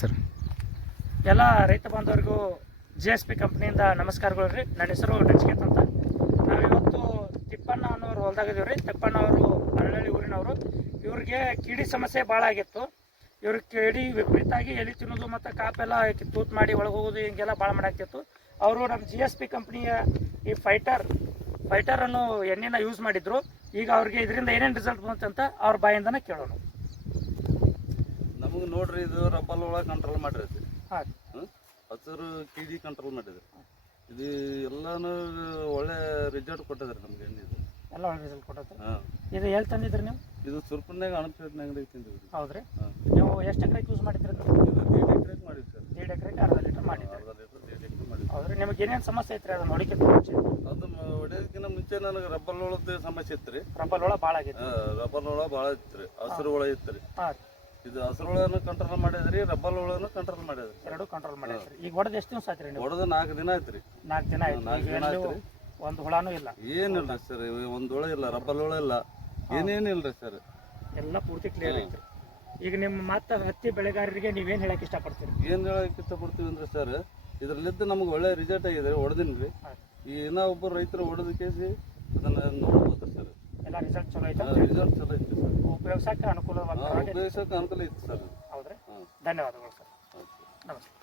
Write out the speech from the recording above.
Sir ಎಲ್ಲ ರೈತ ಬಾಂಧವರಿಗೂ GSP ಕಂಪ್ನಿಯಿಂದ ನಮಸ್ಕಾರಗಳು ರೀ. ನನ್ನ ಹೆಸರು ನಚಿಕೇತ್ ಅಂತ. ನಾವಿವತ್ತು ತಿಪ್ಪಣ್ಣ ಅನ್ನೋರು ಹೊಲ್ದಾಗಿದ್ದೀವಿ ರೀ. ತಿಪ್ಪಣ್ಣ ಅವರು ಅರಳಳ್ಳಿ ಊರಿನವರು. ಇವ್ರಿಗೆ ಕಿಡಿ ಸಮಸ್ಯೆ ಭಾಳ ಆಗಿತ್ತು. ಇವ್ರಿಗೆ ಕಿಡಿ ವಿಪರೀತಾಗಿ ಎಲೆ ತಿನ್ನೋದು ಮತ್ತು ಕಾಪೆಲ್ಲ ತೂತು ಮಾಡಿ ಒಳಗೆ ಹೋಗೋದು ಹಿಂಗೆಲ್ಲ ಭಾಳ ಮಾಡಾಕ್ತಿತ್ತು. ಅವರು ನಮ್ಮ GSP ಕಂಪ್ನಿಯ ಈ ಫೈಟರ್ ಅನ್ನೋ ಎಣ್ಣೆನ ಯೂಸ್ ಮಾಡಿದ್ರು. ಈಗ ಅವ್ರಿಗೆ ಇದರಿಂದ ಏನೇನು ರಿಸಲ್ಟ್ ಬಂತಂತ ಅವ್ರ ಬಾಯಿಂದನೇ ಕೇಳೋಣ. ನಮಗೆ ನೋಡ್ರಿ, ಇದು ರಬ್ಬಲ್ ಒಳಗೆ ಕಂಟ್ರೋಲ್ ಮಾಡಿರಿ. ಹಾಂ, ಹಸಿರು ಕಿಡಿ ಕಂಟ್ರೋಲ್ ಮಾಡಿದ್ರಿ. ಇದು ಎಲ್ಲಾನು ಒಳ್ಳೆ ರಿಸಲ್ಟ್ ಕೊಟ್ಟಿದ್ರಿ ನಮ್ಗೆ ಎಣ್ಣೆ. ಇದು ಎಲ್ಲ ಒಳ್ಳೆ ರಿಸಲ್ಟ್ ಕೊಟ್ಟೈತೆ. ಹಾಂ, ಇದು ಎಲ್ಲಿ ತಂದಿದ್ರಿ ನೀವು? ಇದು ಸುರ್ಪನ್ಯಾಗ ಅಣಪೇಟ್ನಾಗ ತಿಂದಿವಿ. ಹೌದ್ರಿ. ಹಾಂ, ನೀವು ಎಷ್ಟು ಎಕರೆಗೆ ಯೂಸ್ ಮಾಡಿದ್ರಿ? ಇದು 1.5 ಎಕರೆಗೆ ಮಾಡಿವಿ ಸರ್. 1.5 ಎಕರೆಗೆ ಅರ್ಧ ಲೀಟರ್ ಮಾಡಿದ್ರಿ. ಅರ್ಧ ಲೀಟರ್ 1.5 ಎಕರೆ ಮಾಡಿವಿ. ಹೌದ್ರಿ. ನಿಮಗೆ ಏನೇನು ಸಮಸ್ಯೆ ಐತ್ರಿ ಅದನ್ನ ನೋಡಿಕೆ ಮುಂಚೆ? ಅದು ಹೊಡೆಯೋದಕ್ಕಿಂತ ಮುಂಚೆ ನನಗೆ ರಬ್ಬಲ್ ಒಳದ ಸಮಸ್ಯೆ ಇತ್ತು ರೀ. ರಬ್ಬಲ್ ಒಳ ಭಾಳ ಆಗೈತಿ. ರಬ್ಬಲ್ ಒಳ ಭಾಳ ಇತ್ತು ರೀ. ಹಸಿರು ಒಳ ಇತ್ತು ರೀ. ಹಾಂ, ಇದು ಹಸಿರು ಒಳನು ಕಂಟ್ರೋಲ್ ಮಾಡಿದ್ರಿ, ರಬ್ಬಲ್ ಒಳನು ಕಂಟ್ರೋಲ್ ಮಾಡಿದ್ರಿ. ಎರಡು ಕಂಟ್ರೋಲ್ ಮಾಡಿದ್ರಿ. ಈಗ ಹೊಡೆದು ಎಷ್ಟು ದಿವಸ ಆಯ್ತು ನೀವು? ಹೊಡೆದು 4 ದಿನ ಆಯ್ತು ರೀ. 4 ದಿನ ಆಯ್ತು. 4 ದಿನ ಆಯ್ತು ರೀ. ಒಂದು ಹುಳನೂ ಇಲ್ಲ? ಏನಿಲ್ಲ ಸರ್, ಒಂದು ಒಳ ಇಲ್ಲ, ರಬ್ಬಲ್ ಒಳ ಇಲ್ಲ, ಏನೇನಿಲ್ಲ ರೀ ಸರ್. ಎಲ್ಲ ಪೂರ್ತಿ ಕ್ಲಿಯರ್ ಐತ್ರಿ. ಈಗ ನಿಮ್ಮ ಮತ್ತೆ ಹತ್ತಿ ಬೆಳೆಗಾರರಿಗೆ ನೀವೇನು ಹೇಳಕ್ಕೆ ಇಷ್ಟಪಡ್ತೀರಿ? ಏನು ಹೇಳಕ್ಕೆ ಇಷ್ಟಪಡ್ತೀವಿ ಅಂದ್ರೆ ಸರ್, ಇದರಲ್ಲಿದ್ದು ನಮ್ಗೆ ಒಳ್ಳೆ ರಿಸಲ್ಟ್ ಆಗಿದೆ. ಹೊಡೆದಿನಿ ರೀ. ಈ ಇನ್ನೂ ಒಬ್ಬರು ರೈತರು ಹೊಡೆದ ಕೇಸಿ ಅದನ್ನು ನೋಡ್ಬೋದು ಸರ್. ಎಲ್ಲ ರಿಸಲ್ಟ್ ಚಲೋ ಐತೆ. ರಿಸಲ್ಟ್ ಚಲೋ ಇತ್ತು ಸರ್. ಉಪಯೋಗಿಸಕ್ಕೆ ಅನುಕೂಲವಾಗಿ ಉಪಯೋಗಿಸೋಕೆ ಅನುಕೂಲ ಇತ್ತು ಸರ್. ಹೌದ್ರಿ. ಹಾಂ, ಧನ್ಯವಾದಗಳು ಸರ್. ಹೌದು. ನಮಸ್ತೆ.